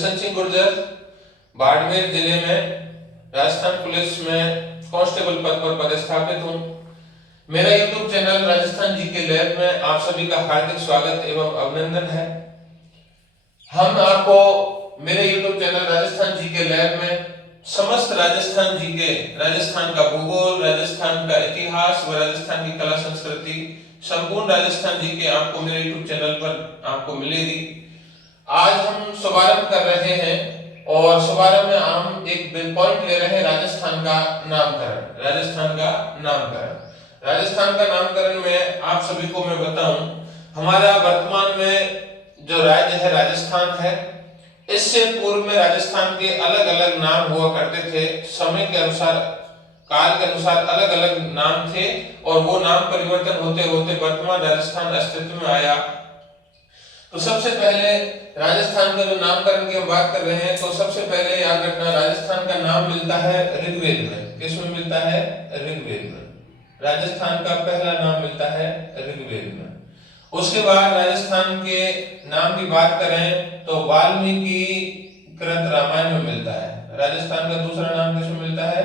बिशन सिंह गुर्जर बाड़मेर जिले में राजस्थान पुलिस में कांस्टेबल पद पर पदस्थापित हूँ। मेरा YouTube channel Rajasthan GK lab में आप सभी का हार्दिक स्वागत एवं अभिनंदन है। हम आपको मेरे YouTube channel Rajasthan GK lab में समस्त राजस्थान जीके, राजस्थान का भूगोल, राजस्थान का इतिहास व राजस्थान की कला संस्कृति, संपूर्ण राजस्थान जीके आपको मेरे यूट्यूब चैनल पर आपको मिलेगी। आज हम शुभारंभ कर रहे हैं और शुभारंभ में हम एक पॉइंट ले रहे हैं राजस्थान का नामकरण। राजस्थान का नामकरण में आप सभी को मैं बताऊं, हमारा वर्तमान में जो राज्य है राजस्थान है, इससे पूर्व में राजस्थान के अलग अलग नाम हुआ करते थे। समय के अनुसार, काल के अनुसार अलग अलग नाम थे और वो नाम परिवर्तन होते होते वर्तमान राजस्थान अस्तित्व में आया। तो सबसे पहले राजस्थान का जो नामकरण की हम बात कर रहे हैं, तो सबसे पहले याद रखना, राजस्थान का नाम मिलता है ऋग्वेद में। किसमें मिलता है? ऋग्वेद में। राजस्थान का पहला नाम मिलता है ऋग्वेद में। उसके बाद राजस्थान के नाम की बात करें तो वाल्मीकि कृत रामायण में मिलता है। राजस्थान का दूसरा नाम किसमें मिलता है?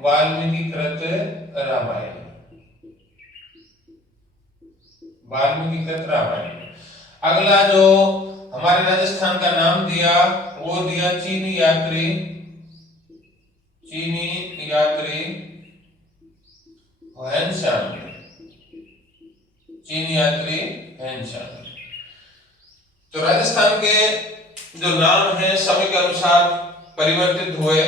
वाल्मीकि कृत रामायण। वाल्मीकि कृत रामायण। अगला जो हमारे राजस्थान का नाम दिया वो दिया चीनी यात्री हुएनसांग। तो राजस्थान के जो नाम है समय के अनुसार परिवर्तित हुए।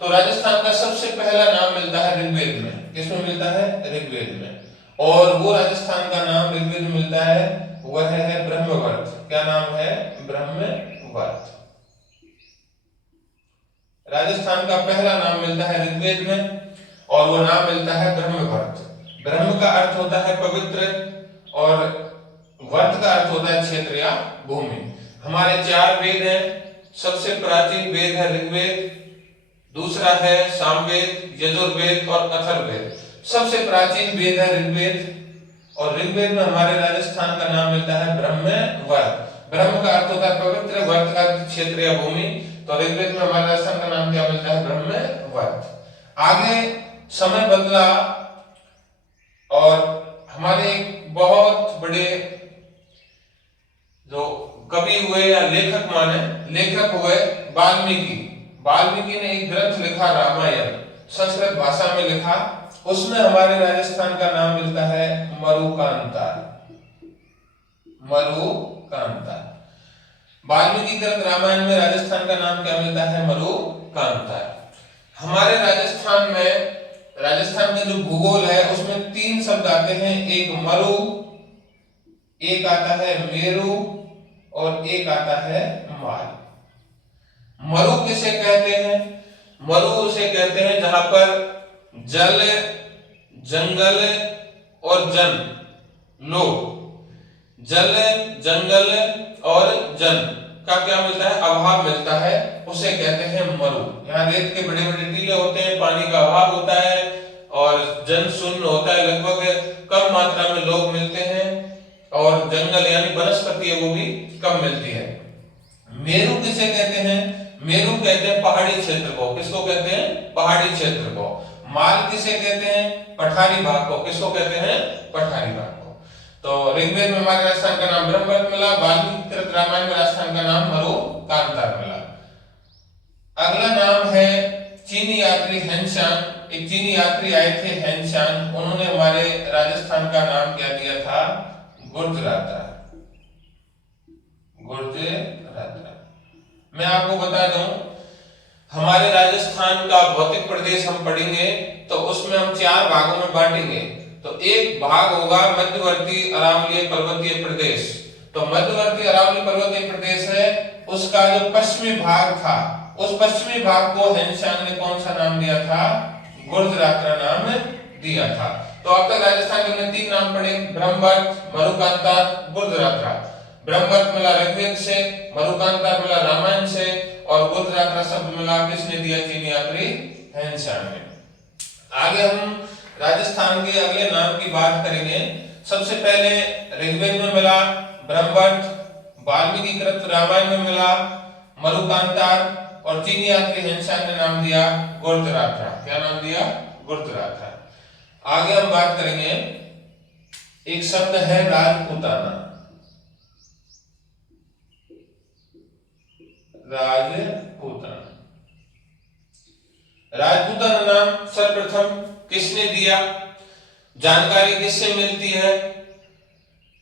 तो राजस्थान का सबसे पहला नाम मिलता है ऋग्वेद में। किसमें मिलता है? ऋग्वेद में। और वो राजस्थान का नाम ऋग्वेद में मिलता है, वह है ब्रह्मवर्त। क्या नाम है? ब्रह्मवर्त। राजस्थान का पहला नाम मिलता है ऋग्वेद में और वो नाम मिलता है ब्रह्मवर्त। ब्रह्म का अर्थ होता है पवित्र और वर्त का अर्थ होता है क्षेत्र या भूमि। हमारे 4 वेद हैं। सबसे प्राचीन वेद है ऋग्वेद, दूसरा है सामवेद, यजुर्वेद और अथर्ववेद। सबसे प्राचीन वेद है ऋग्वेद और ऋग्वेद में हमारे राजस्थान का नाम मिलता है ब्रह्मवर्त। ब्रह्म का अर्थ होता है पवित्र, वर्त का अर्थ क्षेत्र या भूमि। तो ऋग्वेद में हमारे राजस्थान का नाम क्या मिलता है? ब्रह्मवर्त। आगे समय बदला और हमारे बहुत बड़े जो कवि हुए या लेखक हुए वाल्मीकि ने एक ग्रंथ लिखा रामायण, संस्कृत भाषा में लिखा। उसमें हमारे राजस्थान का नाम मिलता है मरुकांता। वाल्मीकि कृत रामायण में राजस्थान का नाम क्या मिलता है? मरुकांता। हमारे राजस्थान का जो भूगोल है उसमें 3 शब्द आते हैं। एक मरु, एक आता है मेरु और एक आता है माल। मरु किसे कहते हैं? मरु उसे कहते हैं जहां पर जल, जंगल और जल, जंगल और जन का क्या मिलता है? अभाव मिलता है, उसे कहते हैं मरु। यहाँ रेत के बड़े बड़े टीले होते हैं, पानी का अभाव होता है और जन शून्य होता है, लगभग कम मात्रा में लोग मिलते हैं और जंगल यानी वनस्पति है वो भी कम मिलती है। मेरु किसे कहते हैं? मेरु कहते हैं पहाड़ी क्षेत्र को। किसको कहते हैं? पहाड़ी क्षेत्र को। माल किसे कहते हैं? पठारी भाग को। किसको कहते हैं? पठारी भाग को। तो ऋग्वेद में हमारे राजस्थान का नाम ब्रह्मवर्त मिला, वाल्मीकि कृत रामायण में राजस्थान का नाम मरुकांता मिला। अगला नाम है चीनी यात्री हेनशान। एक चीनी यात्री आए थे हेनशान, उन्होंने हमारे राजस्थान का नाम क्या दिया था? गुर्जराता। मैं आपको बता दूं, हमारे राजस्थान का भौतिक प्रदेश हम पढ़ेंगे तो उसमें हम 4 भागों में बांटेंगे। तो एक भाग होगा मध्यवर्ती अरावलीय पर्वतीय प्रदेश। तो मध्यवर्ती अरावलीय पर्वतीय प्रदेश है, उसका जो पश्चिमी भाग था, उस पश्चिमी भाग को हेनशान ने कौन सा नाम दिया था? गुर्जराता नाम दिया था। तो अब तक राजस्थान के हमने 3 नाम पढ़े, ब्रह्मवर्त, मरुकांता, गुर्जराता। ब्रह्मवर्त मिला ऋग्वेद से, मरुकांता मिला रामायण से और गुर्जराता शब्द मिला किसने दिया? चीनी यात्री हेनशान ने। आगे हम राजस्थान के अगले नाम की बात करेंगे। सबसे पहले ऋग्वेद में मिला ब्रह्मवर्त, वाल्मीकि कृत रामायण में मिला मरुकांतार, और चीनी यात्री हेनशांग ने नाम दिया गुर्जराथा। क्या नाम दिया? गुर्जराथा। आगे हम बात करेंगे, एक शब्द है राजपूताना। राजपूताना, राजपूताना नाम सर्वप्रथम किसने दिया? जानकारी किससे मिलती है?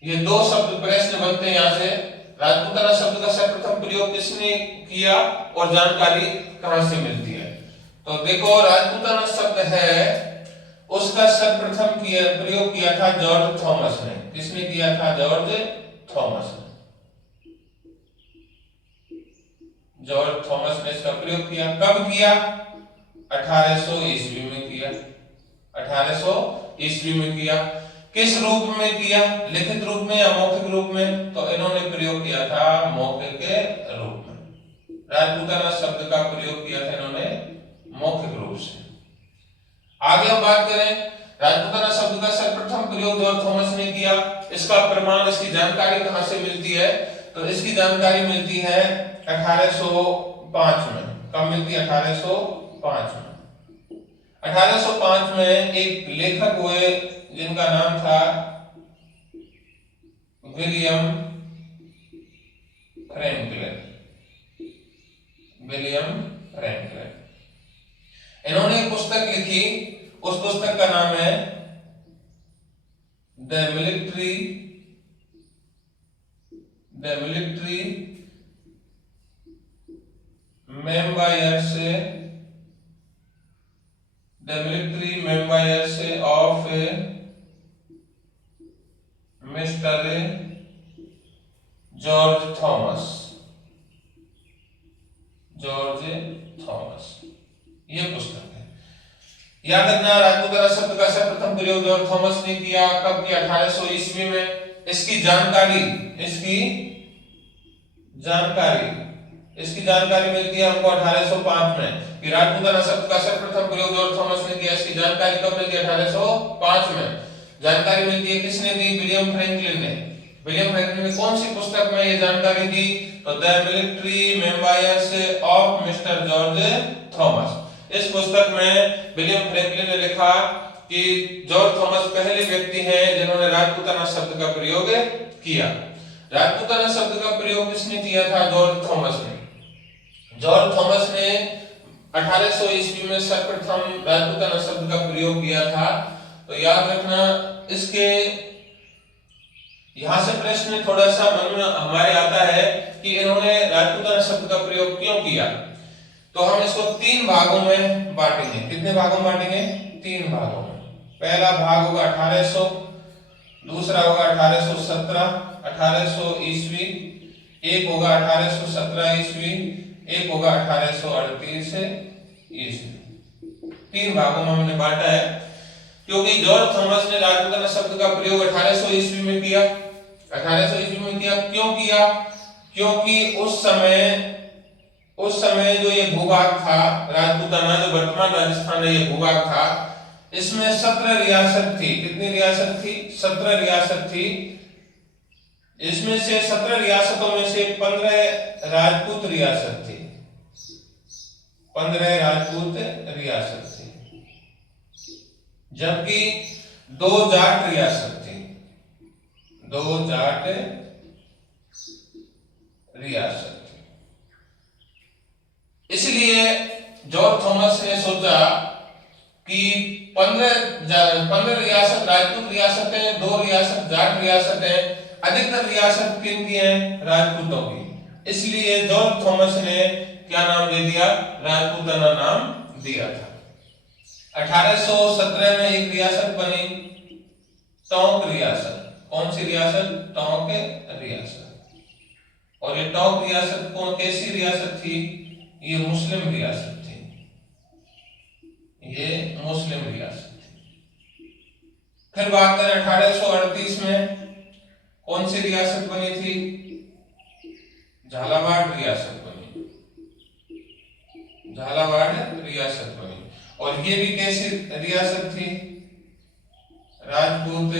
ये दो शब्द प्रश्न बनते हैं यहां से। राजपूताना शब्द का सर्वप्रथम प्रयोग किसने किया और जानकारी कहां से मिलती है? तो देखो, राजपूताना शब्द है, उसका सर्वप्रथम प्रयोग किया था जॉर्ज थॉमस ने। किसने किया था? जॉर्ज थॉमस ने। जॉर्ज थॉमस ने इसका प्रयोग किया। कब किया? 1800 ईस्वी में किया। 1800 ईस्वी में किया। किस रूप में किया? लिखित रूप में या मौखिक रूप में? तो इन्होंने प्रयोग किया था मौखिक के रूप में। राजपूताना शब्द का प्रयोग किया था इन्होंने मौखिक रूप से। आगे हम बात करें, राजपूताना शब्द का सर्वप्रथम प्रयोग जॉर्ज थॉमस ने किया। इसका प्रमाण, इसकी जानकारी कहां से मिलती है? तो इसकी जानकारी मिलती है 1805 में। कब मिलती है? 1805 में। 1805 में एक लेखक हुए जिनका नाम था विलियम फ्रैंकलिन। विलियम फ्रैंकलिन, इन्होंने एक पुस्तक लिखी। उस पुस्तक का नाम है the military memoirs of Mister George Thomas. ये पुस्तक है। याद रखना, राजपूताना शब्द का सर्वप्रथम प्रयोग जॉर्ज थॉमस ने किया। कब किया? 1800 ईस्वी में। इसकी जानकारी मिलती है हमको 1805 में कि राजपूताना शब्द का सर्वप्रथम प्रयोग जॉर्ज थॉमस ने किया। इसकी जानकारी कब मिलती है? 1805 में। जानकारी मिलती है किसने दी? विलियम फ्रैंकलिन ने। विलियम फ्रैंकलिन ने कौन सी पुस्तक में ये जानकारी दी? तो the military memoirs of Mister George Thomas. इस पुस्तक में विलियम फ्रैंकलिन ने लिखा कि जॉर्ज थॉमस पहले व्यक्ति हैं जिन्होंने राजपूताना शब्द का प्रयोग किया। राजपूताना शब्द का प्रयोग किसने किया था? जॉर्ज थॉमस ने। जॉर्ज थॉमस ने 1800 ईस्वी में सर्वप्रथम राजपूताना शब्द का प्रयोग किया था। तो याद रखना, इसके यहां से प्रश्न थोड़ा सा मन में हमारे आता है कि इन्होंने राजपूताना शब्द का प्रयोग क्यों किया। तो हम इसको 3 भागों में बांटेंगे। कितने भागों में बांटेंगे? 3 भागों में। पहला भाग होगा 1800, दूसरा होगा 1817 1800 ईस्वी, एक होगा 1817 ईस्वी, एक होगा 1838 ईस्वी। 3 भागों में हमने बांटा है क्योंकि जॉर्ज थॉमस ने राजपूताना शब्द का प्रयोग 1800 ईस्वी में किया। 1800 ईस्वी में किया। क्यों किया? क्योंकि उस समय जो ये भूभाग था राजपूताना, जो वर्तमान राजस्थान है, ये भूभाग था, इसमें 17 रियासत थी। कितनी रियासत थी? 17 रियासत थी। इसमें से 17 रियासतों में से 15 राजपूत रियासत थी। 15 राजपूत रियासत थी, जबकि 2 जाट रियासत थी। 2 जाट रियासत थी। इसलिए जॉर्ज थॉमस ने सोचा कि 15 रियासत राजपूत रियासत है, 2 रियासत जाट रियासत है, अधिकतर रियासत किन की है? राजपूतों की। इसलिए जॉर्ज थॉमस ने क्या नाम दे दिया? राजपूताना नाम दिया था। 1817 में एक रियासत बनी, टोंक रियासत। कौन सी रियासत? टोंक रियासत। और ये टोंक रियासत कैसी रियासत थी? ये मुस्लिम रियासत थी। ये मुस्लिम रियासत थी। फिर बात करें 1838 में कौन सी रियासत बनी थी? झालावाड़ रियासत बनी। झालावाड़ रियासत बनी। और ये भी कैसी रियासत थी? राजपूत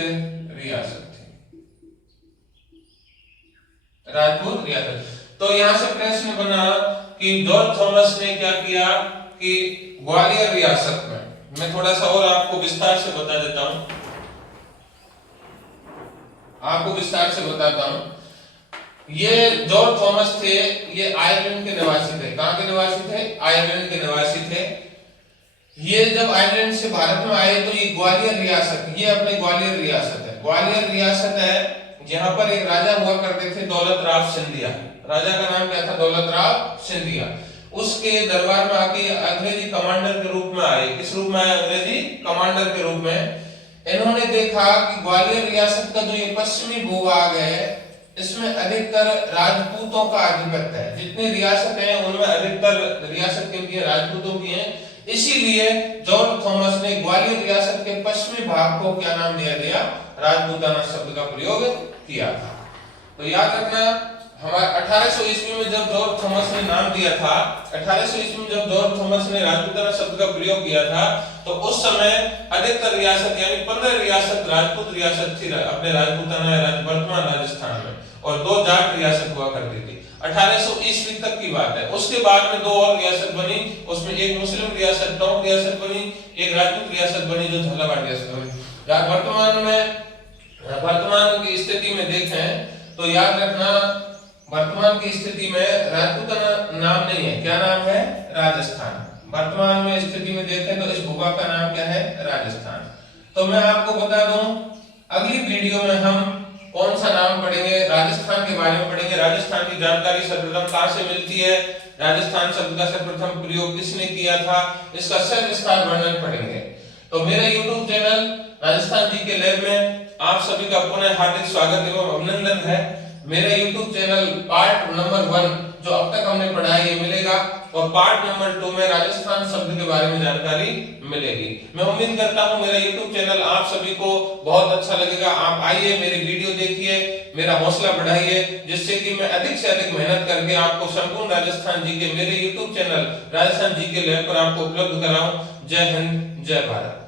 रियासत थी। राजपूत रियासत। तो यहाँ से प्रश्न बना कि जॉर्ज थॉमस ने क्या किया कि ग्वालियर रियासत में, मैं थोड़ा सा और आपको विस्तार से बता देता हूं, आपको विस्तार से बताता हूं। ये जॉर्ज थॉमस थे, ये आयरलैंड के निवासी थे। कहां के निवासी थे? आयरलैंड के निवासी थे। ये जब आयरलैंड से भारत में आए तो ये ग्वालियर रियासत, ये अपने ग्वालियर रियासत है, ग्वालियर रियासत है जहां पर एक राजा हुआ करते थे दौलत राव सिंधिया। राजा का नाम क्या था? दौलत राव सिंधिया। उसके दरबार में आके अंग्रेजी कमांडर के रूप में आए। किस रूप में आए? अंग्रेजी कमांडर के रूप में। इन्होंने देखा कि ग्वालियर रियासत का जो ये पश्चिमी भूभाग है इसमें अधिकतर राजपूतों का आधिपत्य है। जितनी रियासतें हैं उनमें अधिकतर रियासत किनकी है? राजपूतों की है। इसीलिए जॉर्ज थॉमस ने ग्वालियर रियासत के पश्चिमी भाग को क्या नाम दिया गया? राजपूताना शब्द का प्रयोग किया था। तो याद रखना, हमारे 1800 ईस्वी में जब जॉर्ज थॉमस ने नाम दिया था, 1800 ईस्वी में जब जॉर्ज थॉमस ने राजपूताना शब्द का प्रयोग किया था, तो उस समय अधिकतर रियासत यानी 15 रियासत राजपूत रियासत थी अपने राजपूताना वर्तमान राजस्थान में, और 2 जाट रियासत हुआ करती थी। 1800 ईस्वी तक की बात है। उसके बाद में 2 और रियासत बनी, उसमें एक मुस्लिम रियासत टोंक रियासत बनी, एक राजपूत रियासत बनी जो झालावाड़ रियासत बनी। वर्तमान की स्थिति में देखें तो याद रखना, वर्तमान की स्थिति में राजपूताना नाम नहीं है। क्या नाम है? राजस्थान। वर्तमान में स्थिति में देखें तो इस भूभाग का नाम क्या है? राजस्थान। तो मैं आपको बता दूं, अगली वीडियो में हम कौन सा नाम पढ़ेंगे? राजस्थान के बारे में पढ़ेंगे। राजस्थान की जानकारी सर्वप्रथम कहां से मिलती है? राजस्थान शब्द का सर्वप्रथम प्रयोग किसने किया था? इसका सविस्तार वर्णन पढ़ेंगे। तो मेरे YouTube चैनल राजस्थान जी के लैब में आप सभी का पुनः हार्दिक स्वागत एवं अभिनंदन है। मेरे YouTube चैनल पार्ट नंबर 1 जो अब तक हमने पढ़ा है ये मिलेगा, और पार्ट नंबर 2 में राजस्थान शब्द के बारे में जानकारी मिलेगी। मैं उम्मीद करता हूं मेरा YouTube चैनल आप सभी को बहुत अच्छा लगेगा। आप आइए, मेरी वीडियो देखिए, मेरा हौसला बढ़ाइए, जिससे कि मैं अधिक से अधिक मेहनत करके आपको संपूर्ण राजस्थान जी के मेरे YouTube चैनल राजस्थान जी के लैब पर आपको उपलब्ध कराऊं। जय हिंद, जय भारत।